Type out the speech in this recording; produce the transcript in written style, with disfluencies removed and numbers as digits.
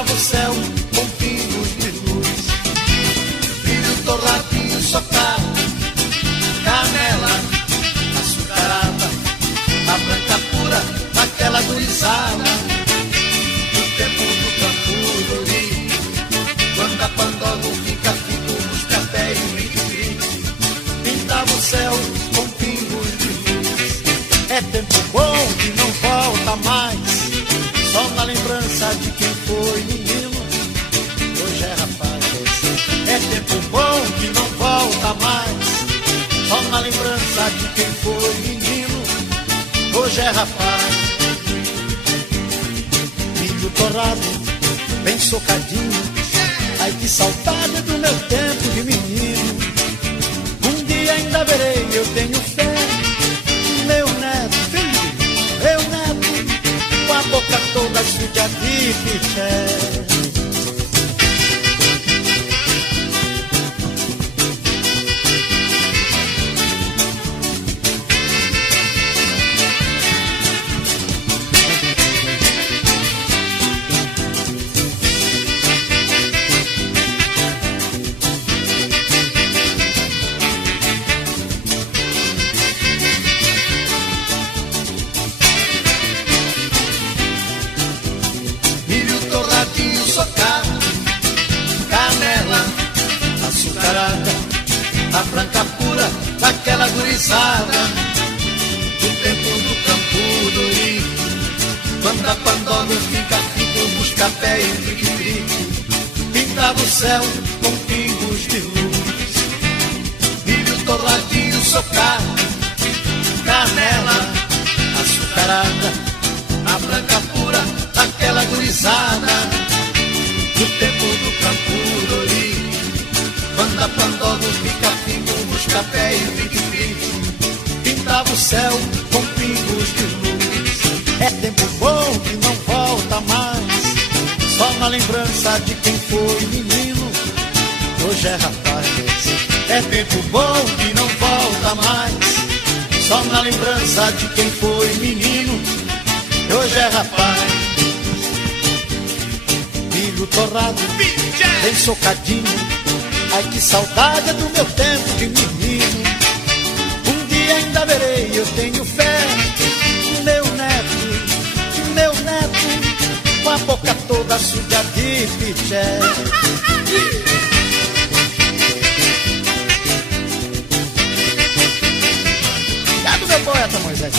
pintava o céu com pingos de luz. Milho torradinho socado, canela açucarada, a branca pura daquela gurizada do tempo do Campururi. Quando a pandolo fica fico, busca pé e miri, pintava o céu com pingos de luz. É tempo bom que não volta mais, só na lembrança de quem foi menino, hoje é rapaz. É tempo bom que não volta mais, só na lembrança de quem foi menino, hoje é rapaz. Milho torrado, bem socadinho, ai que saudade do meu tempo de menino. Um dia ainda verei, eu tenho fé, meu neto, filho, meu neto, com a boca toda suja de piché. A branca pura daquela gurizada do tempo do Campururi. Quando a pandolo fica fico, busca pé e trique-trique, pintava o céu com pingos de luz. Milho torradinho socado, canela açucarada, a branca pura daquela gurizada do tempo do Campururi. Quando a pandolo fica fico, busca pé e pique-pique, pintava o céu com pingos de luz. É tempo bom que não volta mais, só na lembrança de quem foi menino, hoje é rapaz. É tempo bom que não volta mais, só na lembrança de quem foi menino, hoje é rapaz. Milho torrado, bem socadinho, ai que saudade do meu tempo de menino. Um dia ainda verei, eu tenho fé, meu neto, com a boca toda suja de piché. Cadê o meu poeta, Moisés?